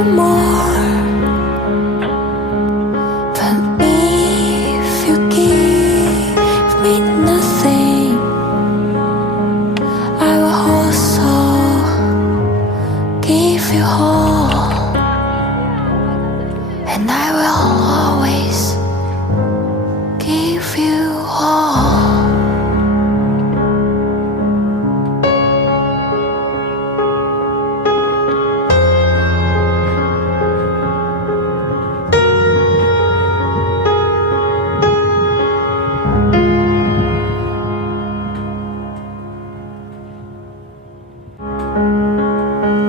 you more. But if you give me nothing, I will also give you all, and I will always give you all.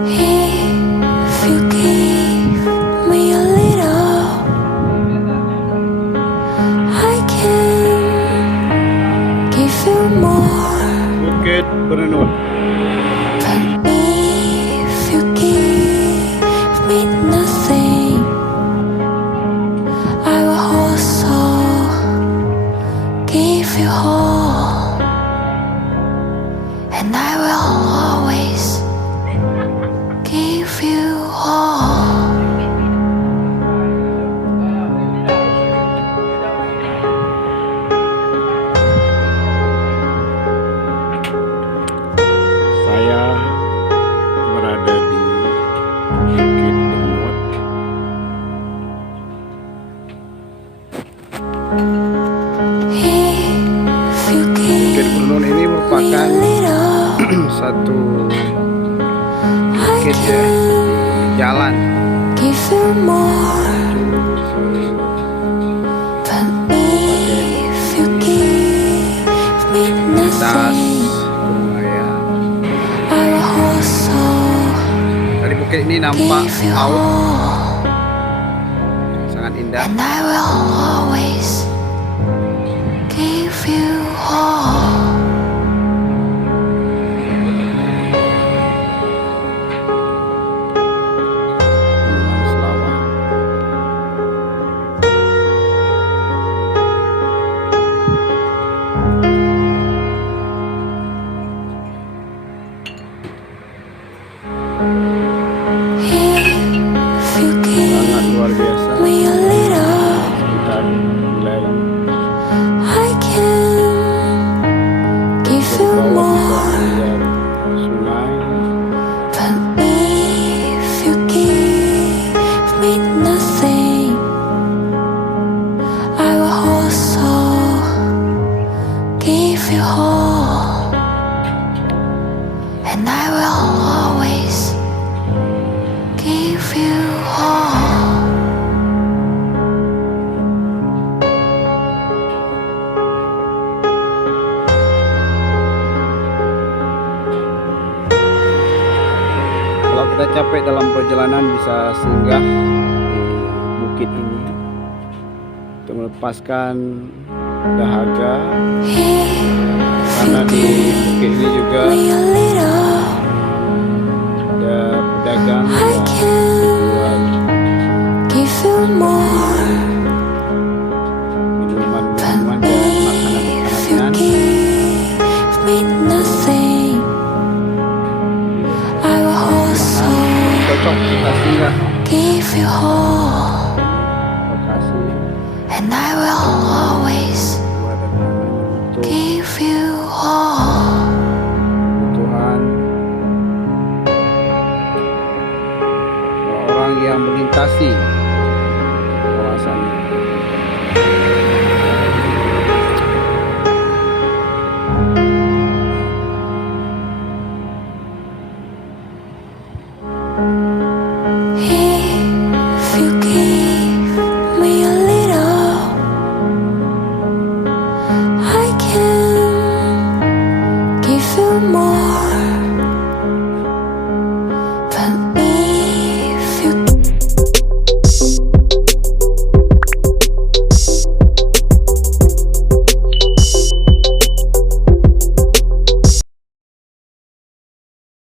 If you give me a little, I can give you more. Bukit Berenun. But if you give me nothing, I will also give you all, and I will always give you all. Saya berada di Bukit Berenun. If you Bukit give Berenun ini me a merupakan little, satu I bukit ya, can jalan give you more. But if you give me lintas nothing, Gunung Raya. I will also Dari bukit ini nampak give you laut all, sangat indah. and I will always give you all. Pegunungan Selawah. If you Sangat give luar biasa. me a little, Sekitar wilayah I can give you bawah bisa more. melihat sungai. But if you give me nothing, I will also give you all, and I will always give you all. Kalau kita capek dalam perjalanan bisa singgah di bukit ini untuk melepaskan dahaga, karena di bukit ini juga Me a little, ada pedagang I yang can jual give you more. minuman-minuman But dan if you makanan-makanan. give me nothing, I will also Cocok kita singgah give you all, lokasi and I will always buat untuk give you all. kebutuhan orang yang melintasi